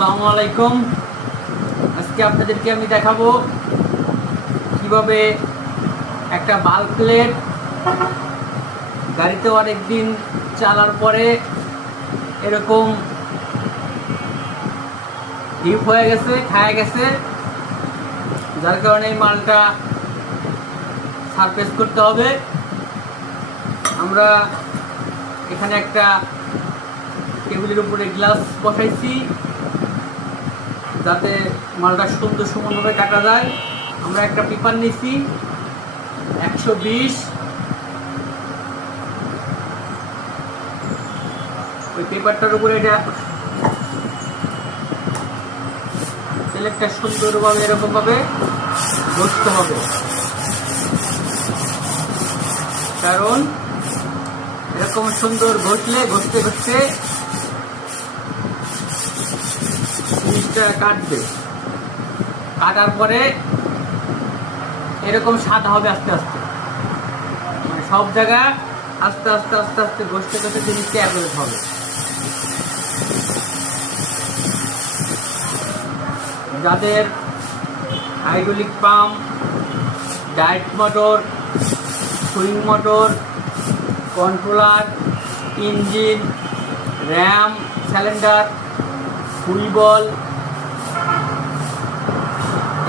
আসসালামু আলাইকুম। আজকে আপনাদেরকে আমি দেখাবো কীভাবে একটা বাল্ব প্লেট গাড়িতে অনেক দিন চালার পরে এরকম ডিপ হয়ে গেছে, খায় গেছে, যার কারণে এই মালটা সারফেস করতে হবে। আমরা এখানে একটা টেবিলের উপরে গ্লাস বসাইছি। যাতে মালটা সুন্দর সুন্দরভাবে কাটা যায়। আমরা একটা পেপার নিছি, একশো বিশ। ওই পেপারটার উপরে এটা তেলেরটা সুন্দরভাবে এরকমভাবে ঘষতে হবে। কারণ এরকম সুন্দর ঘষলে ঘষতে ঘষতে জিনিসটা কাটবে। কাটার পরে এরকম সাদা হবে আস্তে আস্তে। মানে সব জায়গা আস্তে আস্তে আস্তে আস্তে ঘষতে ঘষতে জিনিসটা অ্যাভারেজ হবে। যাদের hydraulic pump diet motor, swing motor, controller, engine, ram, cylinder ফুলবল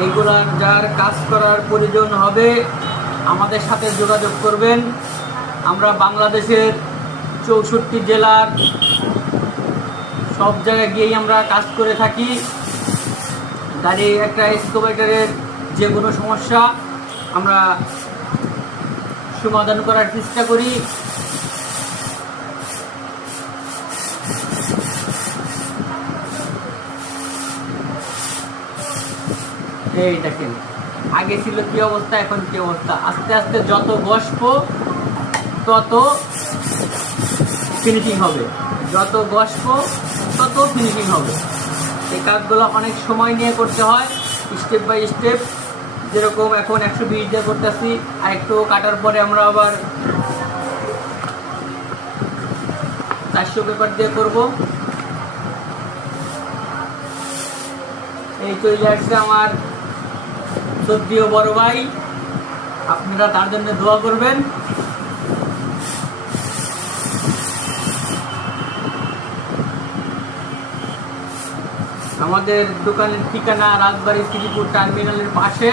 এইগুলার যার কাজ করার প্রয়োজন হবে, আমাদের সাথে যোগাযোগ করবেন। আমরা বাংলাদেশের চৌষট্টি জেলার সব জায়গায় গিয়েই আমরা কাজ করে থাকি। গাড়ি একটা এক্সকোভেটারের যে কোনো সমস্যা আমরা সমাধান করার চেষ্টা করি। এই দেখেন, আগে ছিল কি অবস্থা, এখন কি অবস্থা? আস্তে আস্তে যত বসব, তত ফিনিশিং হবে। যত বসব, তত ফিনিশিং হবে। এই কাজগুলো অনেক সময় নিয়ে করতে হয় স্টেপ বাই স্টেপ যেরকম এখন একশো বিশ দিয়ে করতেছি, আর একটু কাটার পরে আমরা আবার চারশো পেপার দিয়ে করব। এই চলে আসছে আমার সদ্য বড় ভাই, আপনারা তার জন্য দোয়া করবেন। আমাদের দোকানের ঠিকানা রাজবাড়ি শ্রীপুর টার্মিনালের পাশে।